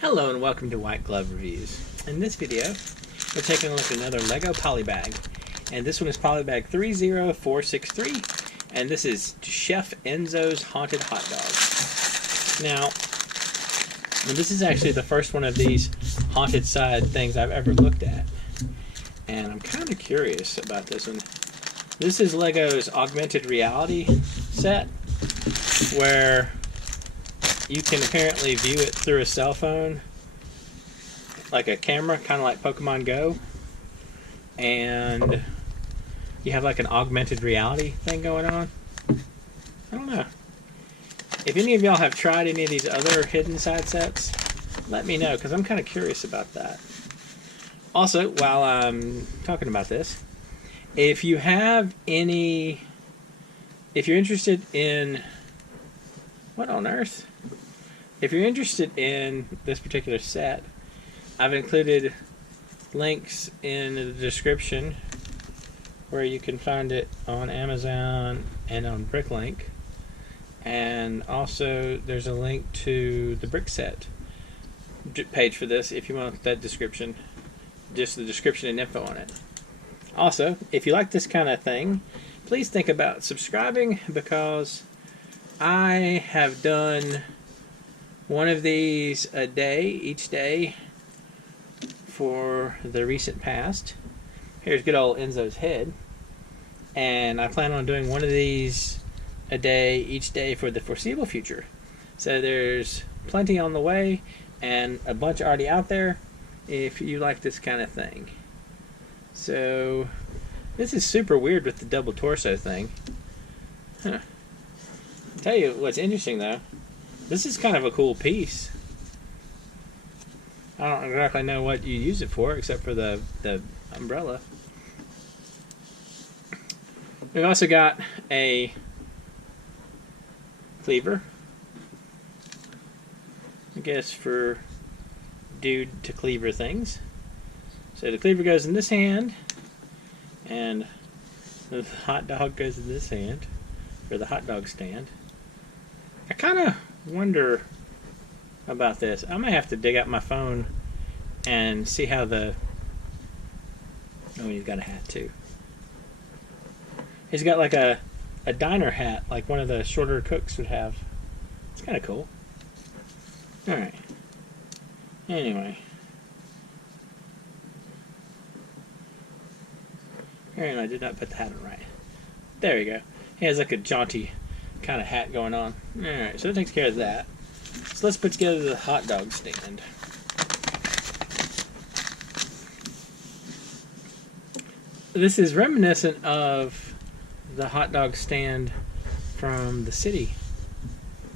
Hello and welcome to White Glove Reviews. In this video, we're taking a look at another LEGO Polybag. And this one is Polybag 30463. And this is Chef Enzo's Haunted Hot Dogs. Now, this is actually the first one of these haunted side things I've ever looked at. And I'm kind of curious about this one. This is LEGO's augmented reality set, where you can apparently view it through a cell phone, like a camera, kind of like Pokemon Go. And you have like an augmented reality thing going on. I don't know. If any of y'all have tried any of these other hidden side sets, let me know, because I'm kind of curious about that. Also, while I'm talking about this, if you have any, if you're interested in, what on earth? If you're interested in this particular set, I've included links in the description where you can find it on Amazon and on Bricklink. And also there's a link to the brick set page for this if you want that description, just the description and info on it. Also, if you like this kind of thing, please think about subscribing, because I have done one of these a day, each day, for the recent past. Here's good old Enzo's head. And I plan on doing one of these a day, each day, for the foreseeable future. So there's plenty on the way, and a bunch already out there if you like this kind of thing. So this is super weird with the double torso thing. Huh. I'll tell you what's interesting though. This is kind of a cool piece. I don't exactly know what you use it for, except for the umbrella. We've also got a cleaver, I guess for dude to cleaver things. So the cleaver goes in this hand, and the hot dog goes in this hand for the hot dog stand. I kind of wonder about this. I might have to dig out my phone and see how the... Oh, he's got a hat too. He's got like a diner hat, like one of the shorter cooks would have. It's kind of cool. Alright. Anyway. Apparently I did not put the hat on right. There we go. He has like a jaunty kind of hat going on. Alright, so that takes care of that. So let's put together the hot dog stand. This is reminiscent of the hot dog stand from the city,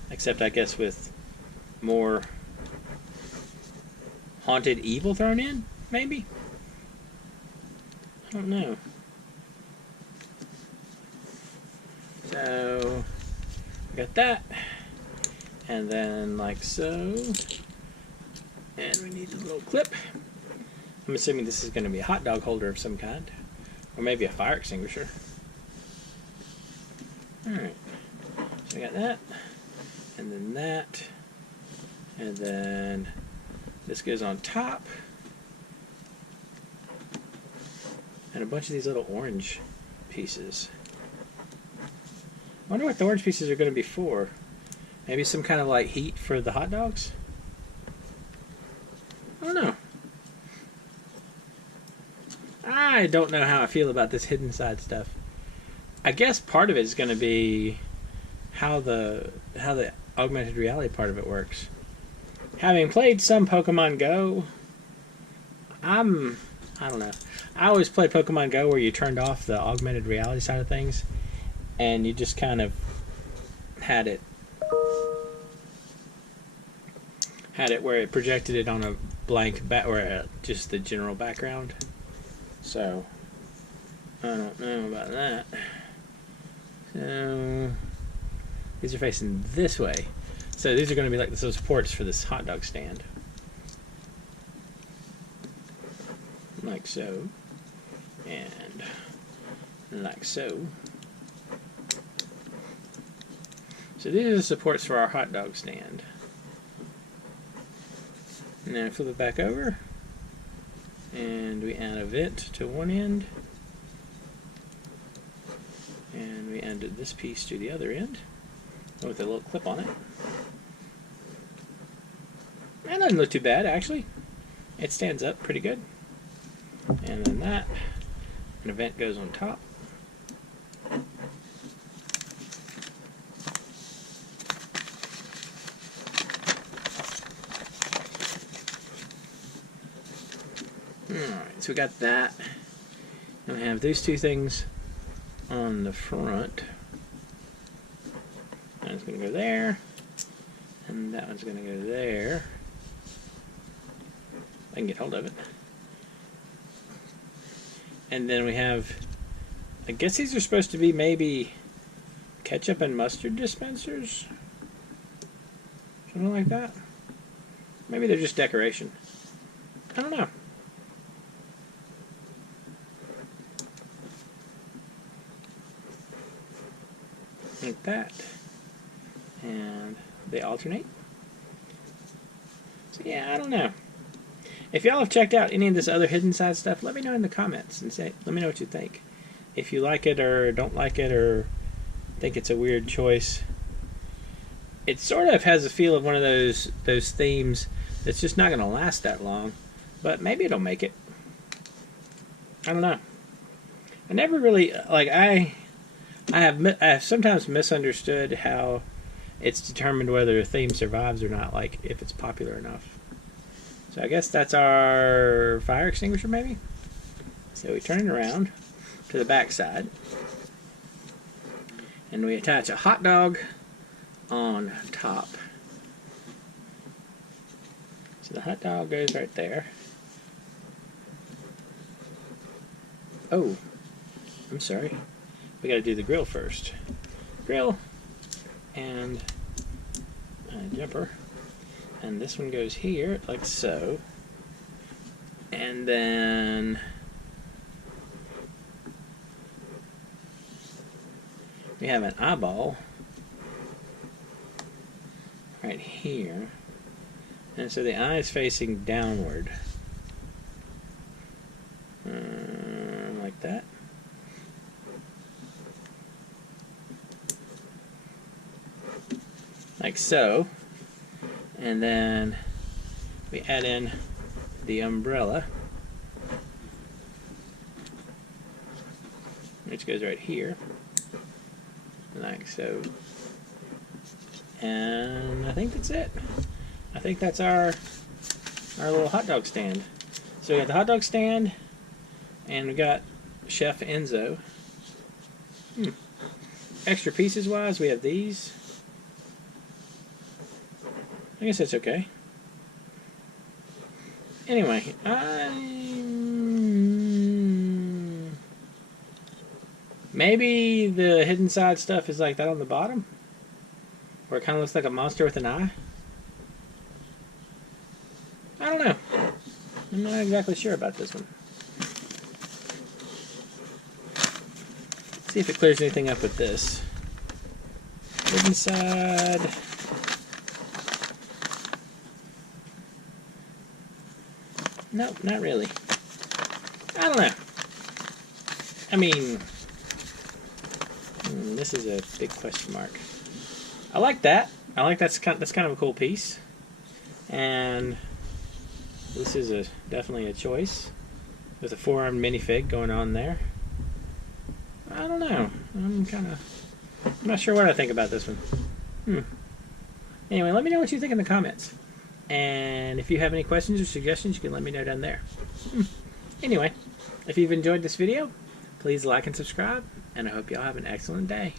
except I guess with more haunted evil thrown in, maybe? I don't know. So, we got that, and then like so, and we need a little clip. I'm assuming this is going to be a hot dog holder of some kind, or maybe a fire extinguisher. Alright, so we got that, and then that, and then this goes on top, and a bunch of these little orange pieces. I wonder what the orange pieces are going to be for. Maybe some kind of like heat for the hot dogs? I don't know. I don't know how I feel about this hidden side stuff. I guess part of it is going to be how the augmented reality part of it works. Having played some Pokemon Go, I don't know. I always played Pokemon Go where you turned off the augmented reality side of things, and you just kind of had it where it projected it on a blank or just the general background. So I don't know about that. So these are facing this way. So these are going to be like the supports for this hot dog stand. Like so. And like so. So these are the supports for our hot dog stand. Now flip it back over, and we add a vent to one end, and we add this piece to the other end with a little clip on it. That doesn't look too bad, actually. It stands up pretty good. And then that, and a vent goes on top. Alright, so we got that. And we have these two things on the front. That's going to go there. And that one's going to go there. I can get hold of it. And then we have, I guess these are supposed to be maybe ketchup and mustard dispensers? Something like that. Maybe they're just decoration. I don't know. Like that. And they alternate. So yeah, I don't know. If y'all have checked out any of this other hidden side stuff, let me know in the comments and let me know what you think. If you like it or don't like it or think it's a weird choice. It sort of has a feel of one of those themes that's just not going to last that long, but maybe it'll make it. I don't know. I never really I have sometimes misunderstood how it's determined whether a theme survives or not, like if it's popular enough. So I guess that's our fire extinguisher, maybe? So we turn it around to the back side, and we attach a hot dog on top. So the hot dog goes right there. Oh, I'm sorry. We got to do the grill first. Grill and a jumper. And this one goes here, like so. And then we have an eyeball right here. And so the eye is facing downward. Like that. Like so. And then we add in the umbrella, which goes right here, like so. And I think that's it. I think that's our little hot dog stand. So we got the hot dog stand, and we got Chef Enzo. Extra pieces wise, we have these. I guess that's okay. Anyway, maybe the hidden side stuff is like that on the bottom, where it kind of looks like a monster with an eye. I don't know. I'm not exactly sure about this one. Let's see if it clears anything up with this. Hidden side. Nope, not really. I don't know. I mean, this is a big question mark. I like that. I like that's kind of a cool piece. And this is definitely a choice with a 4-armed minifig going on there. I don't know. I'm not sure what I think about this one. Anyway, let me know what you think in the comments. And if you have any questions or suggestions, you can let me know down there. Anyway, if you've enjoyed this video, please like and subscribe, and I hope y'all have an excellent day.